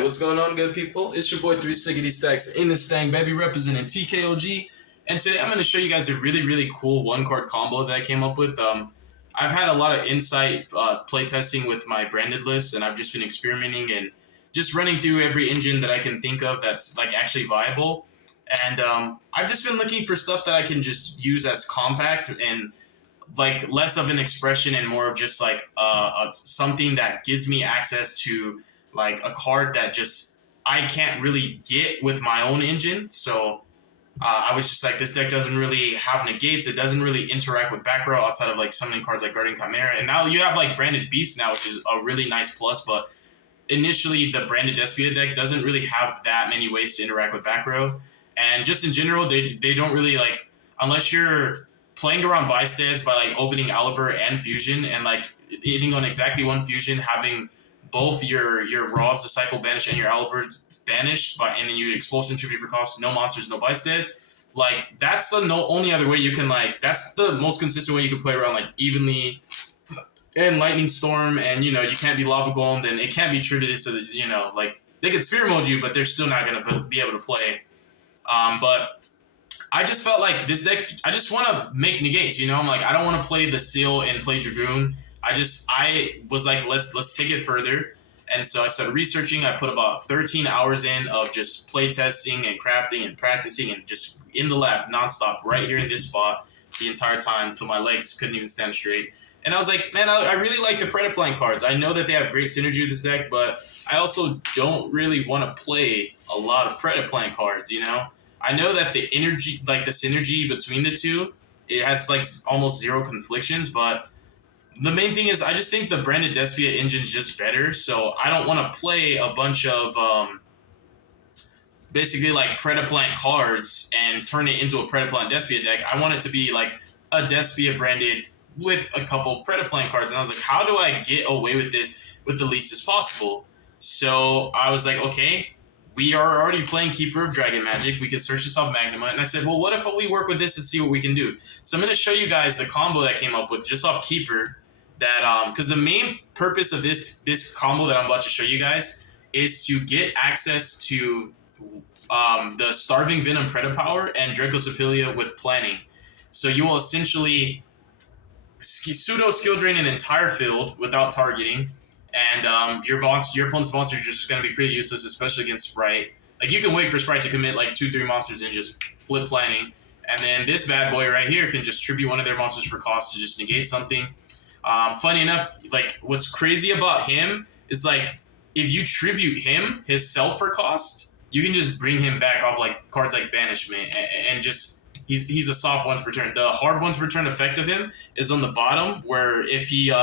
Alright, what's going on, good people? It's your boy 3 Stickity Stacks in this thing, baby, representing TKOG. And today I'm going to show you guys a really cool one-card combo that I came up with. I've had a lot of insight playtesting with my branded list, and I've just been experimenting and just running through every engine that I can think of that's like actually viable. And I've just been looking for stuff that I can just use as compact and like less of an expression and more of just like something that gives me access to like a card that just I can't really get with my own engine. So I was just like, this deck doesn't really have negates. It doesn't really interact with back row outside of like summoning cards like Guardian Chimera. And now you have like Branded Beast now, which is a really nice plus. But initially, the Branded DESPIA deck doesn't really have that many ways to interact with back row. And just in general, they don't really like, unless you're playing around bystads by like opening Aliber and Fusion and like hitting on exactly one Fusion, having both your Raw's Disciple banished and your Aliber banished, and then you Expulsion Tribute for cost, no monsters, no bystad. Like, that's the only other way you can, like, that's the most consistent way you can play around, like, Evenly and Lightning Storm, and, you know, you can't be Lava Golem, and it can't be tributed, so that, you know, like, they can Sphere Mode you, but they're still not going to be able to play. But I just felt like this deck, I just want to make negates, you know? I'm like, I don't want to play the Seal and play Dragoon. I was like, let's take it further. And so I started researching. I put about 13 hours in of just play testing and crafting and practicing and just in the lab nonstop right here in this spot the entire time until my legs couldn't even stand straight. And I was like, man, I really like the Predaplan cards. I know that they have great synergy with this deck, but I also don't really want to play a lot of Predaplan cards, you know? I know that the energy, like the synergy between the two, it has like almost zero conflictions, but the main thing is I just think the Branded Despia engine is just better, so I don't want to play a bunch of basically like Predaplant cards and turn it into a Predaplant Despia deck. I want it to be like a Despia branded with a couple Predaplant cards, and I was like, how do I get away with this with the least as possible? So I was like, okay, we are already playing Keeper of Dragon Magic. We could search this off Magnuma. And I said, well, what if we work with this and see what we can do? So I'm going to show you guys the combo that I came up with just off Keeper. That because the main purpose of this combo that I'm about to show you guys is to get access to the Starving Venom Predapower and Dracosopilia with planning. So you will essentially pseudo skill drain an entire field without targeting. And your opponent's monsters are just going to be pretty useless, especially against Sprite. Like, you can wait for Sprite to commit like 2-3 monsters and just flip planning. And then this bad boy right here can just tribute one of their monsters for cost to just negate something. Funny enough, like, what's crazy about him is, like, if you tribute him, his self for cost, you can just bring him back off, like, cards like Banishment. And just, he's a soft once per turn. The hard once per turn effect of him is on the bottom, where if he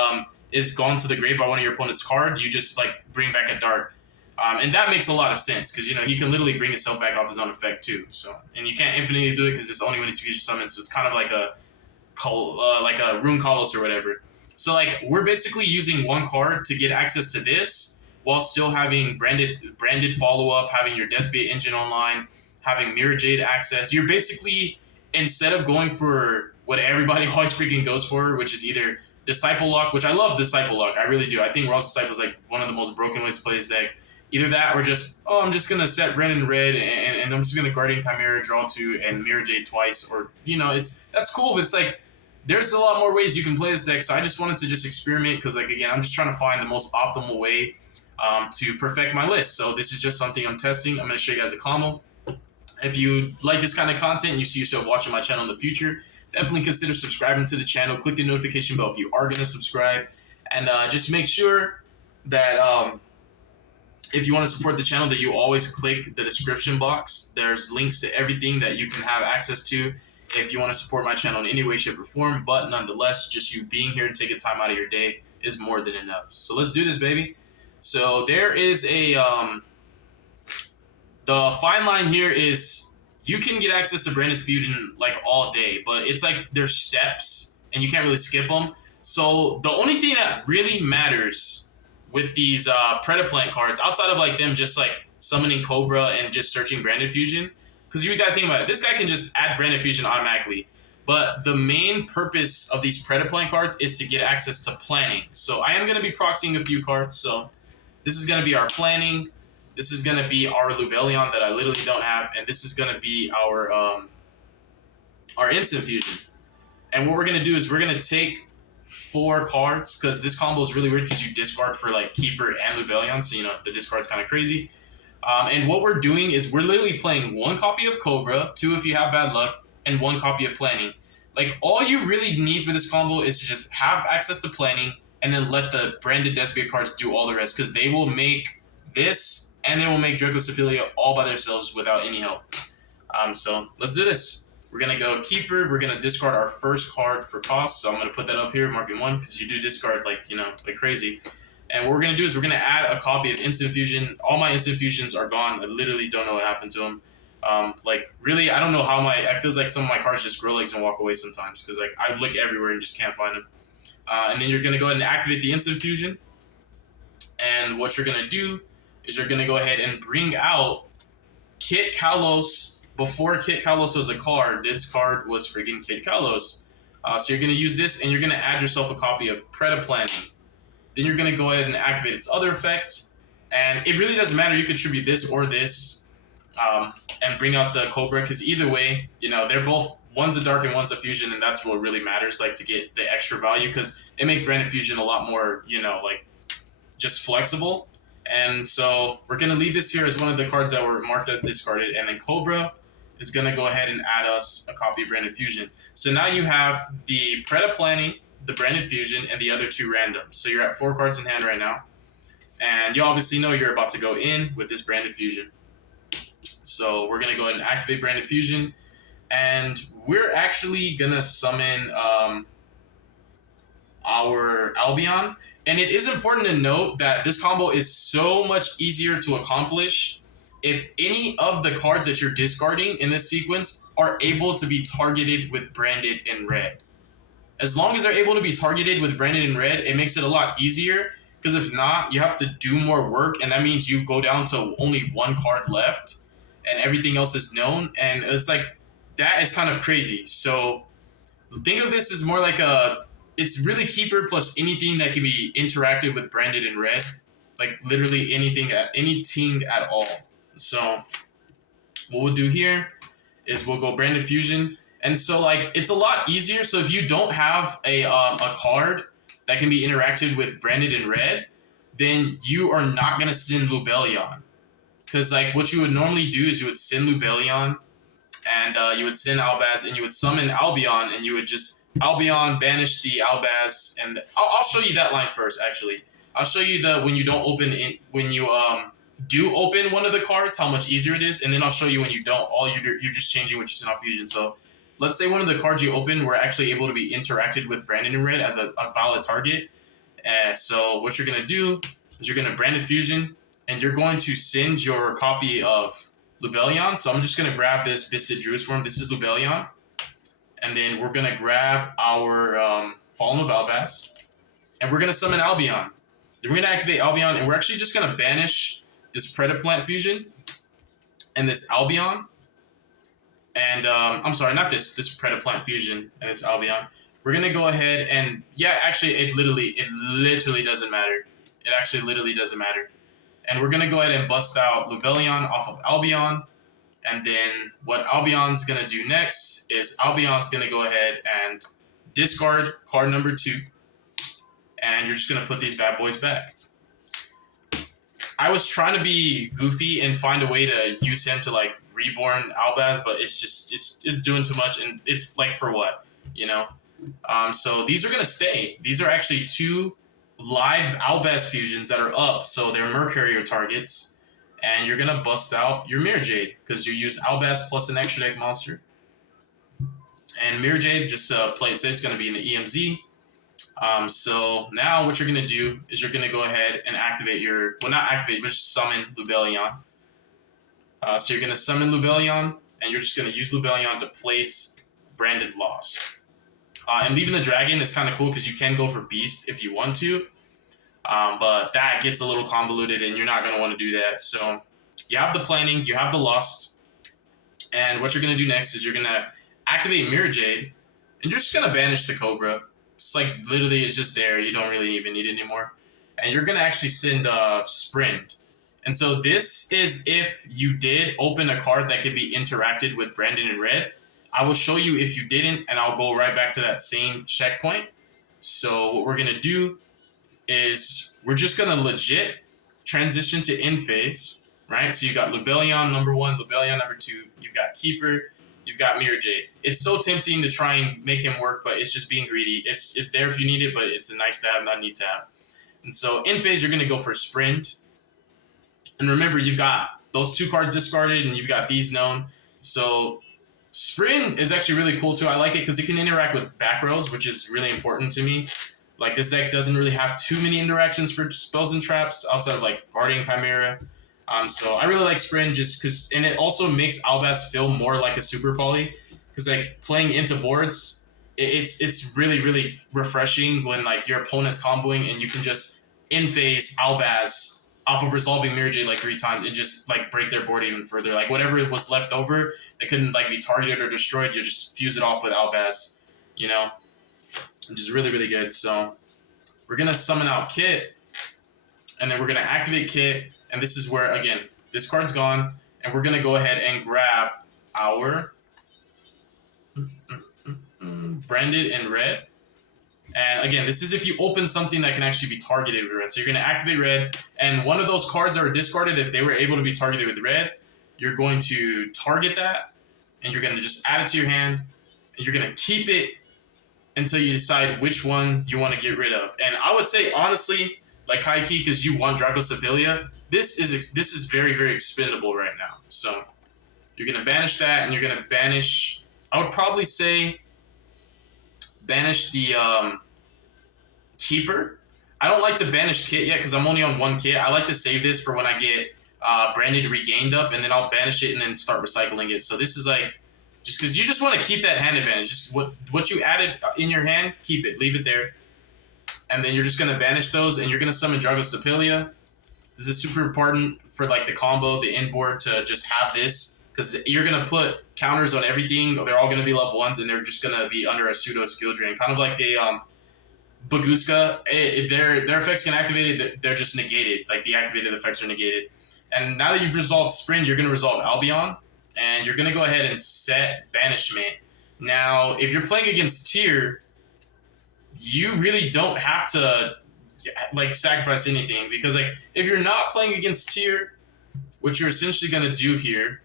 is gone to the grave by one of your opponent's card, you just like bring back a dart, and that makes a lot of sense because, you know, he can literally bring himself back off his own effect too. So, and you can't infinitely do it because it's only when he's fusion summoned. So it's kind of like a Rune Kalos or whatever. So like, we're basically using one card to get access to this while still having branded follow up, having your Despia engine online, having Mirror Jade access. You're basically, instead of going for what everybody always freaking goes for, which is either Disciple Lock, which I love Disciple Lock, I really do. I think Raw's Disciple is like one of the most broken ways to play this deck. Either that or just, oh, I'm just going to set red and red and I'm just going to Guardian Chimera, draw 2, and Mirror Jade twice. Or, you know, that's cool, but it's like, there's a lot more ways you can play this deck. So I just wanted to just experiment because, like, again, I'm just trying to find the most optimal way to perfect my list. So this is just something I'm testing. I'm going to show you guys a combo. If you like this kind of content and you see yourself watching my channel in the future, definitely consider subscribing to the channel. Click the notification bell if you are going to subscribe. And just make sure that if you want to support the channel, that you always click the description box. There's links to everything that you can have access to if you want to support my channel in any way, shape, or form. But nonetheless, just you being here to take a time out of your day is more than enough. So let's do this, baby. So there is the fine line here is you can get access to Branded's Fusion like all day, but it's like there's steps and you can't really skip them. So the only thing that really matters with these Predaplant cards, outside of like them just like summoning Cobra and just searching Branded Fusion, because you gotta think about it, this guy can just add Branded Fusion automatically. But the main purpose of these Predaplant cards is to get access to planning. So I am going to be proxying a few cards. So this is going to be our planning. This is gonna be our Lubellion that I literally don't have, and this is gonna be our instant fusion. And what we're gonna do is we're gonna take 4 cards, because this combo is really weird because you discard for like Keeper and Lubellion, so the discard's kind of crazy. And what we're doing is we're literally playing 1 copy of Cobra, 2 if you have bad luck, and 1 copy of Planning. Like, all you really need for this combo is to just have access to Planning, and then let the branded Despia cards do all the rest, because they will make this, and they will make Draco Sipilia all by themselves without any help. So let's do this. We're going to go Keeper. We're going to discard our first card for cost, so I'm going to put that up here, marking 1, because you do discard like crazy. And what we're going to do is we're going to add a copy of Instant Fusion. All my Instant Fusions are gone. I literally don't know what happened to them. Really, I don't know how I feels like some of my cards just grow legs and walk away sometimes, because like I look everywhere and just can't find them. And then you're going to go ahead and activate the Instant Fusion. And what you're going to do is you're going to go ahead and bring out Kit Kalos. Before Kit Kalos was a card, this card was freaking Kit Kalos. So you're going to use this, and you're going to add yourself a copy of Predaplanning. Then you're going to go ahead and activate its other effect. And it really doesn't matter. You could tribute this or this, and bring out the Cobra, because either way, they're both, one's a dark and one's a fusion, and that's what really matters, like, to get the extra value, because it makes branded fusion a lot more, like, just flexible. And so we're going to leave this here as one of the cards that were marked as discarded, and then Cobra is going to go ahead and add us a copy of branded fusion. So now you have the Predaplanning, the branded fusion, and the other 2 randoms. So you're at 4 cards in hand right now. And you obviously know you're about to go in with this branded fusion. So we're going to go ahead and activate branded fusion. And we're actually going to summon our Albion. And it is important to note that this combo is so much easier to accomplish if any of the cards that you're discarding in this sequence are able to be targeted with branded in red. As long as they're able to be targeted with branded in red, it makes it a lot easier, because if not, you have to do more work, and that means you go down to only 1 card left, and everything else is known, and it's like, that is kind of crazy. So think of this as more like it's really Keeper plus anything that can be interacted with branded in red, like literally anything at all. So what we'll do here is we'll go branded fusion. And so like it's a lot easier. So if you don't have a card that can be interacted with branded in red, then you are not going to send Lubellion. Because like what you would normally do is you would send Lubellion, and you would send Albaz, and you would summon Albion, and you would just Albion banish the Albaz. And I'll show you that line first, actually. I'll show you when you don't open when you do open one of the cards, how much easier it is, and then I'll show you when you don't. All you're just changing what you send off fusion. So let's say one of the cards you open were actually able to be interacted with branded in red as a valid target. So what you're going to do is you're going to branded fusion, and you're going to send your copy of Lubellion. So I'm just going to grab this Bisted Druisworm. This is Lubellion. And then we're going to grab our Fallen of Albaz, and we're going to summon Albion. Then we're going to activate Albion, and we're actually just going to banish this Predaplant fusion and this Albion. And I'm sorry, not this Predaplant fusion and this Albion. We're going to go ahead and, actually, it literally doesn't matter. It actually literally doesn't matter. And we're going to go ahead and bust out Lubellion off of Albion. And then what Albion's going to do next is Albion's going to go ahead and discard card number 2. And you're just going to put these bad boys back. I was trying to be goofy and find a way to use him to like reborn Albaz, but it's doing too much, and it's like, for what, So these are going to stay. These are actually 2 live Albaz fusions that are up, so they're Mercury targets, and you're going to bust out your Mirror Jade, because you used Albaz plus an extra deck monster. And Mirror Jade, just play it safe, is going to be in the EMZ. So now what you're going to do is you're going to go ahead and activate but just summon Lubellion. So you're going to summon Lubellion, and you're just going to use Lubellion to place Branded Lost. And leaving the dragon is kind of cool because you can go for Beast if you want to. But that gets a little convoluted, and you're not going to want to do that. So you have the planning, you have the Lost. And what you're going to do next is you're going to activate Mirror Jade, and you're just going to banish the Cobra. It's like literally it's just there. You don't really even need it anymore. And you're going to actually send Sprint. And so this is if you did open a card that could be interacted with Brandon in red. I will show you if you didn't, and I'll go right back to that same checkpoint. So what we're going to do is we're just going to legit transition to in phase, right? So you got Lubellion number 1, Lubellion number 2, you've got Keeper, you've got Mirror Jade. It's so tempting to try and make him work, but it's just being greedy. It's there if you need it, but it's a nice to have, not need to have. And so in phase, you're going to go for Sprint. And remember, you've got those 2 cards discarded, and you've got these known. So Sprint is actually really cool too. I like it because it can interact with back rows, which is really important to me. Like, this deck doesn't really have too many interactions for spells and traps outside of like Guardian Chimera. So I really like Sprint just because, and it also makes Albaz feel more like a super poly. Because like playing into boards, it's really, really refreshing when like your opponent's comboing and you can just in phase Albaz off of resolving Mirror Jade like 3 times and just like break their board even further. Like whatever was left over that couldn't like be targeted or destroyed, you just fuse it off with Albaz, you know, which is really, really good. So we're gonna summon out Kit, and then we're gonna activate Kit, and this is where again this card's gone, and we're gonna go ahead and grab our branded in red. And again, this is if you open something that can actually be targeted with red. So you're going to activate red, and one of those cards that were discarded, if they were able to be targeted with red, you're going to target that, and you're going to just add it to your hand, and you're going to keep it until you decide which one you want to get rid of. And I would say, honestly, like Kaiki, because you want Draco Sibilia, this is very, very expendable right now. So you're going to banish that, and you're going to banish, I would probably say, banish the Keeper. I don't like to banish Kit yet because I'm only on 1 Kit. I like to save this for when I get Branded Regained up, and then I'll banish it and then start recycling it. So this is like, just because you just want to keep that hand advantage. Just what you added in your hand, keep it. Leave it there. And then you're just going to banish those, and you're going to summon Drago Stapelia. This is super important for like the combo, the inboard, to just have this. Because you're going to put counters on everything. They're all going to be level 1s, and they're just going to be under a pseudo skill drain. Kind of like a Baguska. Their effects can activate it. They're just negated. Like the activated effects are negated. And now that you've resolved Sprint, you're going to resolve Albion. And you're going to go ahead and set Banishment. Now, if you're playing against Tier, you really don't have to like sacrifice anything. Because like if you're not playing against Tier, what you're essentially going to do here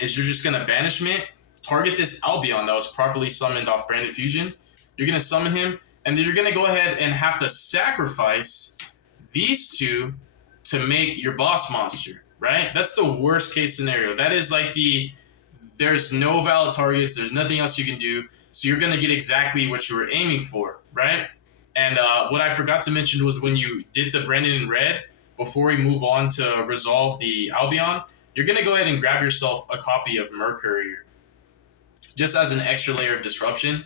is you're just going to Banishment, target this Albion that was properly summoned off Branded Fusion. You're going to summon him, and then you're going to go ahead and have to sacrifice these 2 to make your boss monster, right? That's the worst case scenario. That is like there's no valid targets, there's nothing else you can do, so you're going to get exactly what you were aiming for, right? And what I forgot to mention was when you did the Branded in red, before we move on to resolve the Albion, you're going to go ahead and grab yourself a copy of Mercourier, just as an extra layer of disruption.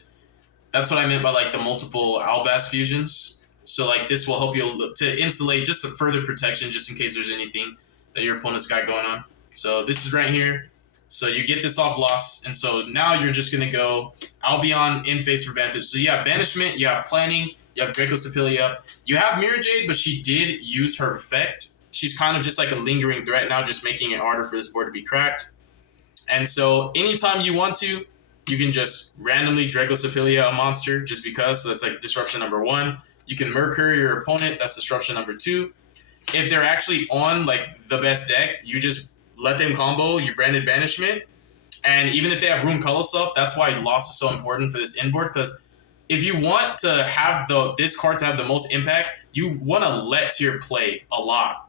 That's what I meant by like the multiple Albaz fusions. So like this will help you to insulate just a further protection, just in case there's anything that your opponent's got going on. So this is right here. So you get this off loss, and so now you're just going to go Albion in phase for Banishment. So you have Banishment, you have Planning, you have Draco Sibilia, you have Mirror Jade, but she did use her effect. She's kind of just like a lingering threat now, just making it harder for this board to be cracked. And so anytime you want to, you can just randomly Draco Sibilia a monster just because. So that's like disruption number 1. You can Mercury your opponent. That's disruption number 2. If they're actually on like the best deck, you just let them combo your Branded Banishment. And even if they have Rune Colors up, that's why loss is so important for this inboard. Because if you want to have this card to have the most impact, you want to let Tier play a lot.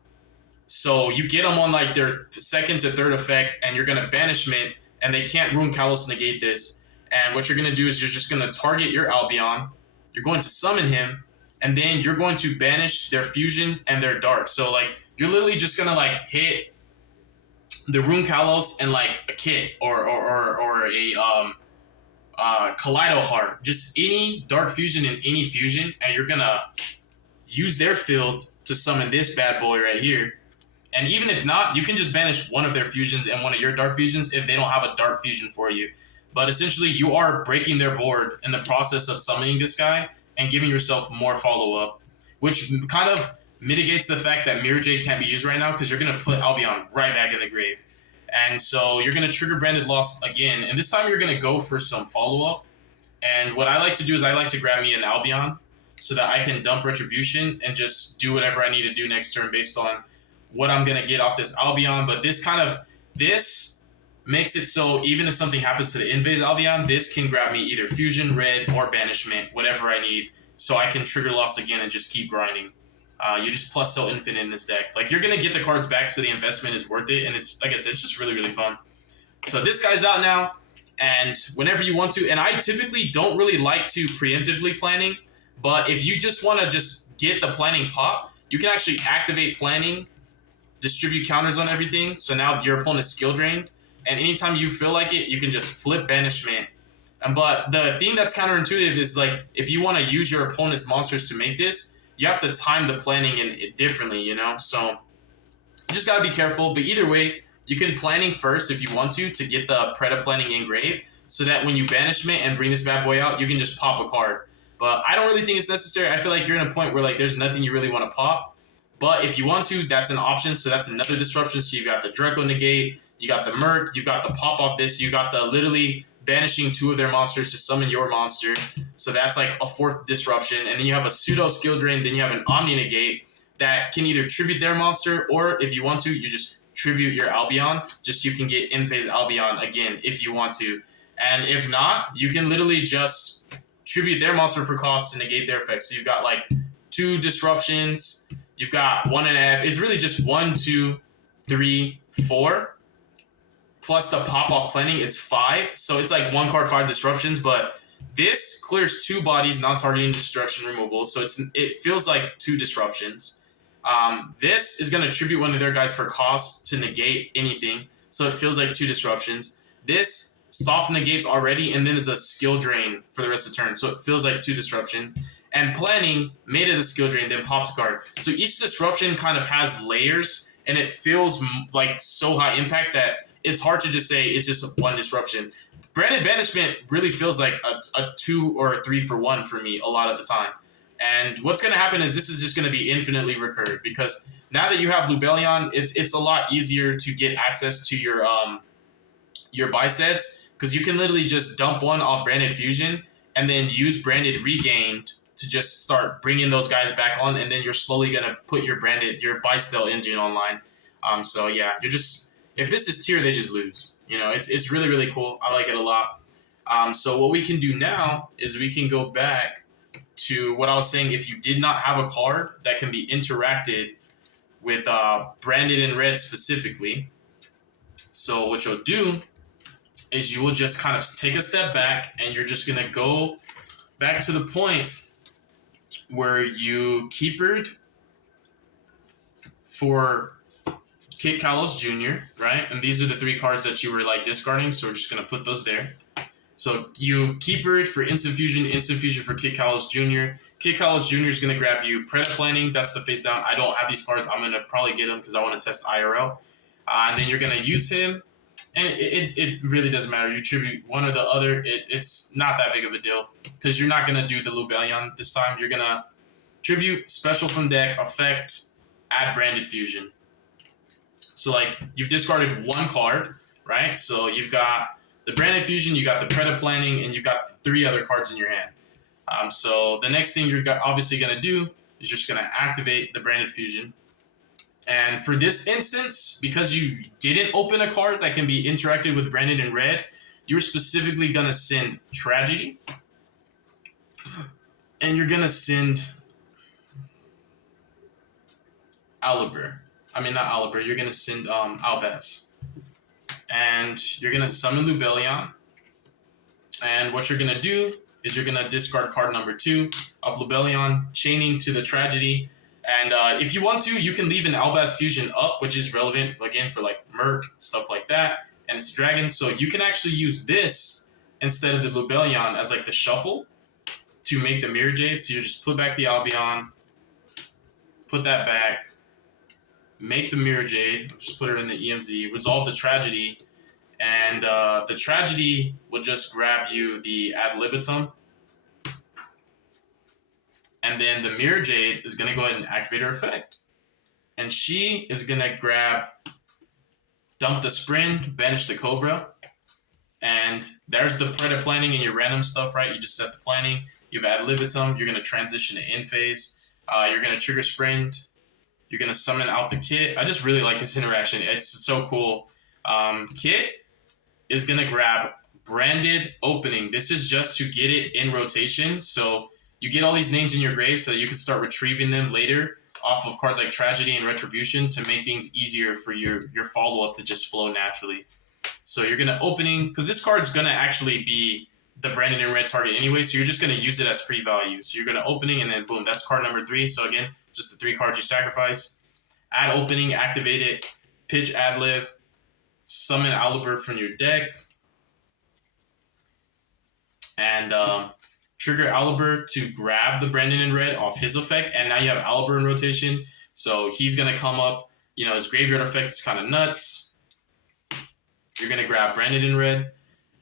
So you get them on like their 2nd to 3rd effect, and you're going to Banishment, and they can't Rune Kalos negate this. And what you're going to do is you're just going to target your Albion, you're going to summon him, and then you're going to banish their Fusion and their Dark. So like you're literally just going to like hit the Rune Kalos and like a Kit or a Kaleido Heart, just any Dark Fusion and any Fusion, and you're going to use their field to summon this bad boy right here. And even if not, you can just banish one of their fusions and one of your dark fusions if they don't have a dark fusion for you. But essentially, you are breaking their board in the process of summoning this guy and giving yourself more follow-up, which kind of mitigates the fact that Mirror Jade can't be used right now because you're going to put Albion right back in the grave. And so you're going to trigger Branded Loss again. And this time you're going to go for some follow-up. And what I like to do is I like to grab me an Albion so that I can dump Retribution and just do whatever I need to do next turn based on what I'm going to get off this Albion. But this makes it so even if something happens to the Invase Albion, this can grab me either Fusion, Red, or Banishment, whatever I need, so I can trigger Loss again and just keep grinding. You just plus so infinite in this deck. Like, you're going to get the cards back, so the investment is worth it, and it's, like I said, it's just really, really fun. So this guy's out now, and whenever you want to, and I typically don't really like to preemptively planning, but if you just want to just get the planning pop, you can actually activate planning, distribute counters on everything, so now your opponent's skill drained, and anytime you feel like it, you can just flip Banishment. But the thing that's counterintuitive is, like, if you want to use your opponent's monsters to make this, you have to time the planning in it differently, you know? So you just got to be careful. But either way, you can planning first if you want to get the Preda planning engraved, so that when you Banishment and bring this bad boy out, you can just pop a card. But I don't really think it's necessary. I feel like you're in a point where, like, there's nothing you really want to pop. But if you want to, that's an option. So that's another disruption. So you got the Draco negate, you got the Merc, you got the pop off this, you got the literally banishing 2 of their monsters to summon your monster. So that's like a 4th disruption. And then you have a pseudo skill drain, then you have an Omni negate that can either tribute their monster, or if you want to, you just tribute your Albion, just so you can get in-phase Albion again if you want to. And if not, you can literally just tribute their monster for cost to negate their effects. So you've got like 2 disruptions, you've got 1.5. It's really just 1, 2, 3, 4. Plus the pop-off planning, it's 5. So it's like 1 card, 5 disruptions. But this clears 2 bodies, non-targeting destruction removal. So it feels like 2 disruptions. This is going to tribute one of their guys for cost to negate anything. So it feels like 2 disruptions. This soft negates already, and then is a skill drain for the rest of the turn. So it feels like 2 disruptions. And planning made it a skill drain, then popped a card. So each disruption kind of has layers, and it feels like so high impact that it's hard to just say it's just 1 disruption. Branded Banishment really feels like a 2 or a 3 for 1 for me a lot of the time. And what's going to happen is this is just going to be infinitely recurred, because now that you have Lubellion, it's a lot easier to get access to your buy sets, because you can literally just dump 1 off Branded Fusion and then use Branded Regained to just start bringing those guys back on, and then you're slowly going to put your buy sell engine online. So yeah, if this is tier, they just lose. You know, it's really, really cool. I like it a lot. So what we can do now is we can go back to what I was saying. If you did not have a card that can be interacted with branded in red specifically, so what you'll do is you will just kind of take a step back, and you're just going to go back to the point where you keepered for Kit Kalos Jr., right? And these are the 3 cards that you were like discarding, so we're just going to put those there. So you keepered for Instant Fusion for Kit Kalos Jr. Kit Kalos Jr. is going to grab you Preda Planning, that's the face down. I don't have these cards, I'm going to probably get them because I want to test IRL. And then you're going to use him, and it really doesn't matter. You tribute one or the other, it's not that big of a deal, because you're not going to do the Lubellion this time. You're going to tribute, special from deck, effect, add Branded Fusion. So, like, you've discarded 1 card, right? So you've got the Branded Fusion, you got the Preda Planning, and you've got 3 other cards in your hand. So the next thing you're obviously going to do is you're just going to activate the Branded Fusion. And for this instance, because you didn't open a card that can be interacted with Branded in red, you're specifically going to send Tragedy. And you're going to send Alibur. I mean, not Alibur. You're going to send Albaz. And you're going to summon Lubellion. And what you're going to do is you're going to discard card number 2 of Lubellion, chaining to the Tragedy. And if you want to, you can leave an Albaz Fusion up, which is relevant, again, for like Merc, stuff like that. And it's Dragon. So you can actually use this instead of the Lubellion as like the shuffle to make the Mirror Jade. So you just put back the Albion, put that back, make the Mirror Jade, just put her in the EMZ, resolve the Tragedy, and the Tragedy will just grab you the Ad Libitum. And then the Mirror Jade is going to go ahead and activate her effect. And she is going to grab, dump the Sprint, banish the Cobra. And there's the Predator planning and your random stuff, right? You just set the planning. You've ad libitum. You're going to transition to in phase. You're going to trigger Sprint. You're going to summon out the Kit. I just really like this interaction. It's so cool. Kit is going to grab Branded Opening. This is just to get it in rotation. So you get all these names in your grave so that you can start retrieving them later off of cards like Tragedy and Retribution to make things easier for your follow-up to just flow naturally. So you're going to Opening, because this card's going to actually be the Branded in red target anyway, so you're just going to use it as free value. So you're going to Opening, and then boom, that's card number 3. So again, just the 3 cards you sacrifice. Add Opening, activate it, pitch ad lib, summon Aliber from your deck, and trigger Aliber to grab the Brandon in red off his effect, and now you have Aliber in rotation, so he's going to come up. You know, his graveyard effect is kind of nuts. You're going to grab Brandon in red,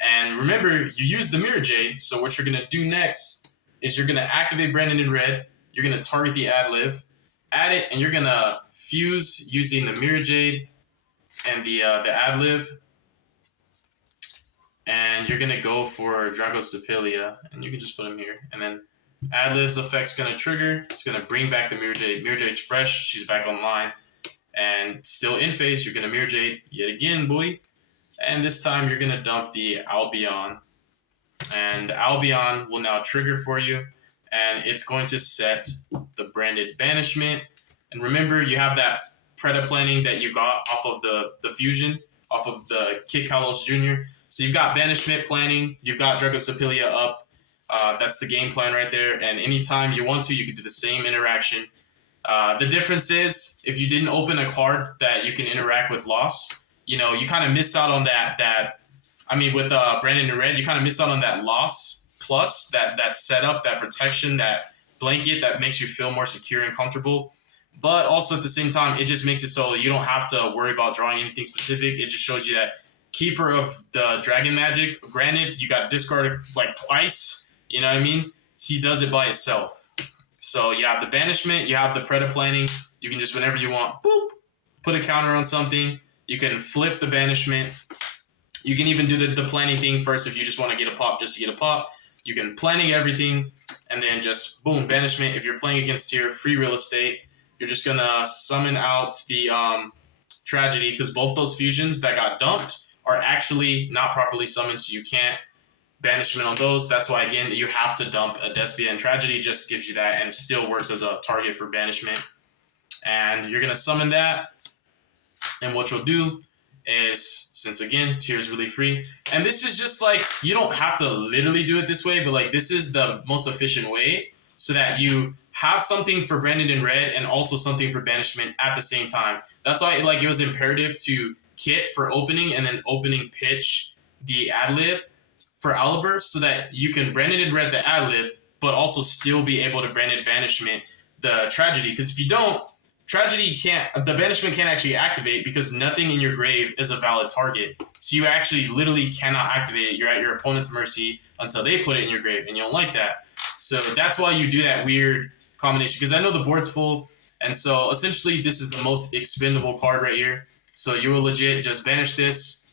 and remember, you use the Mirror Jade, so what you're going to do next is you're going to activate Brandon in red, you're going to target the ad lib, add it, and you're going to fuse using the Mirror Jade and the ad lib, and you're going to go for Dragosepilia, and you can just put him here. And then Adlib's effect's going to trigger. It's going to bring back the Mirror Jade. Mirror Jade's fresh. She's back online. And still in phase, you're going to Mirror Jade yet again, boy. And this time, you're going to dump the Albion. And Albion will now trigger for you. And it's going to set the Branded Banishment. And remember, you have that Preda planning that you got off of the fusion, off of the Kit Kalos Jr., so you've got Banishment planning, you've got Dragosepilia up. That's the game plan right there. And anytime you want to, you can do the same interaction. The difference is, if you didn't open a card that you can interact with loss, you know, you kind of miss out on with Brandon in red, you kind of miss out on that loss plus that setup, that protection, that blanket that makes you feel more secure and comfortable. But also at the same time, it just makes it so you don't have to worry about drawing anything specific. It just shows you that Keeper of the Dragon Magic, granted, you got discarded like twice, you know what I mean? He does it by himself. So you have the Banishment, you have the Preda planning, you can just, whenever you want, boop, put a counter on something. You can flip the Banishment. You can even do the planning thing first if you just want to get a pop just to get a pop. You can planning everything, and then just, boom, Banishment. If you're playing against tier, free real estate, you're just going to summon out the Tragedy, because both those fusions that got dumped are actually not properly summoned, so you can't Banishment on those. That's why, again, you have to dump a Despia, and Tragedy just gives you that and still works as a target for Banishment. And you're going to summon that, and what you'll do is, since, again, tier is really free, and this is just like, you don't have to literally do it this way, but like this is the most efficient way so that you have something for Branded in red and also something for Banishment at the same time. That's why like it was imperative to Kit for Opening, and then Opening pitch the ad-lib for Aliber so that you can Branded in red the ad-lib, but also still be able to Branded Banishment the Tragedy. Because if you don't, the Banishment can't actually activate because nothing in your grave is a valid target. So you actually literally cannot activate it. You're at your opponent's mercy until they put it in your grave, and you don't like that. So that's why you do that weird combination, because I know the board's full, and so essentially this is the most expendable card right here. So you will legit just banish this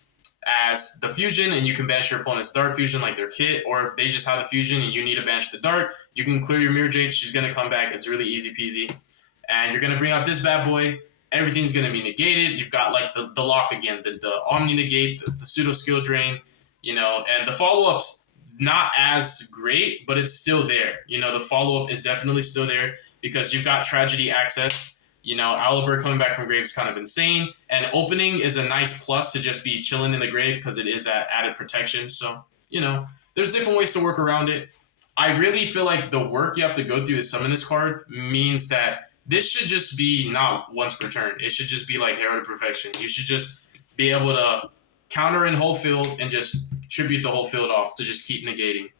as the fusion, and you can banish your opponent's Dart fusion like their Kit, or if they just have the fusion and you need to banish the Dart, you can clear your Mirror Jade. She's going to come back. It's really easy peasy. And you're going to bring out this bad boy. Everything's going to be negated. You've got like the lock again, the Omni Negate, the pseudo skill drain, you know, and the follow-up's not as great, but it's still there. You know, the follow-up is definitely still there because you've got Tragedy access. You know, Aliber coming back from grave is kind of insane. And Opening is a nice plus to just be chilling in the grave because it is that added protection. So, you know, there's different ways to work around it. I really feel like the work you have to go through to summon this card means that this should just be not once per turn. It should just be like Herald Perfection. You should just be able to counter in whole field and just tribute the whole field off to just keep negating.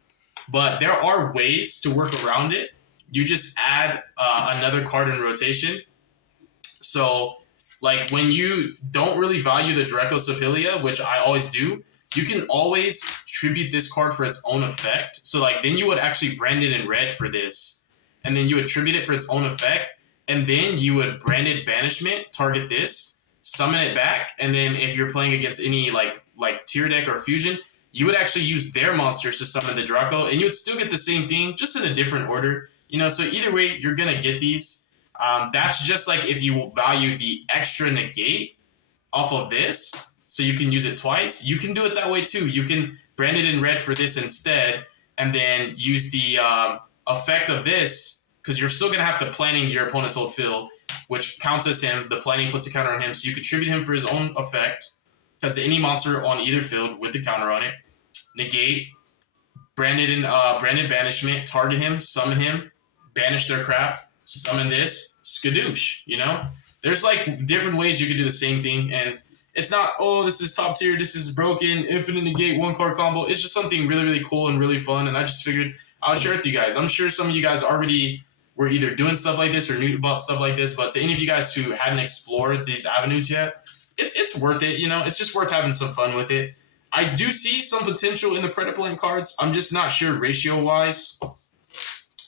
But there are ways to work around it. You just add another card in rotation. So, like, when you don't really value the Dracosepilia, which I always do, you can always tribute this card for its own effect. So, like, then you would actually brand it in red for this. and then you attribute it for its own effect, and then you would branded banishment, target this, summon it back, and then if you're playing against any like tier deck or fusion, you would actually use their monsters to summon the Draco, and you would still get the same thing, just in a different order. You know, so either way, you're gonna get these. That's just like if you value the extra negate off of this, so you can use it twice. You can do it that way too. You can brand it in red for this instead, and then use the effect of this, because you're still gonna have to planning your opponent's hold field, which counts as him. The planning puts a counter on him, so you contribute him for his own effect. Has any monster on either field with the counter on it. Negate, branded banishment, target him, summon him, banish their crap, summon this, skadoosh, you know? There's like different ways you can do the same thing, and it's not, oh, this is top tier, this is broken, infinite negate, one card combo. It's just something really, really cool and really fun, and I just figured I'll share it with you guys. I'm sure some of you guys already were either doing stuff like this or knew about stuff like this, but to any of you guys who hadn't explored these avenues yet, it's worth it, you know? It's just worth having some fun with it. I do see some potential in the Predaplant cards. I'm just not sure ratio-wise.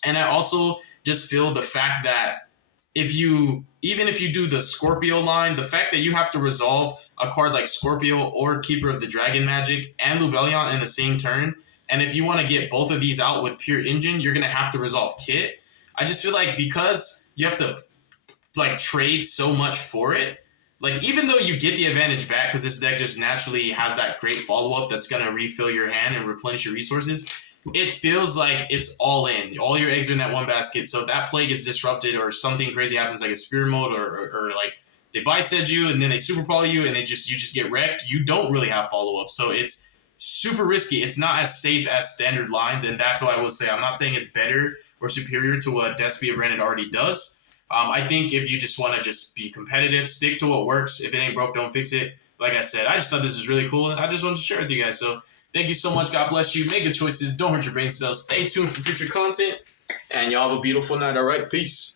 And I also just feel the fact that even if you do the Scorpio line, the fact that you have to resolve a card like Scorpio or Keeper of the Dragon Magic and Lubellion in the same turn, and if you want to get both of these out with pure engine, you're going to have to resolve Kit. I just feel like because you have to like trade so much for it, like, even though you get the advantage back because this deck just naturally has that great follow-up that's going to refill your hand and replenish your resources, it feels like it's all in. All your eggs are in that one basket, so if that play gets disrupted or something crazy happens like a Spirit Mode or like they bised you and then they Super Poly you and you just get wrecked, you don't really have follow-up. So it's super risky. It's not as safe as standard lines, and that's why I will say I'm not saying it's better or superior to what Despia Branded already does. I think if you just want to just be competitive, stick to what works. If it ain't broke, don't fix it. Like I said, I just thought this was really cool, and I just wanted to share it with you guys. So thank you so much. God bless you. Make good choices. Don't hurt your brain cells. Stay tuned for future content, and y'all have a beautiful night. All right, peace.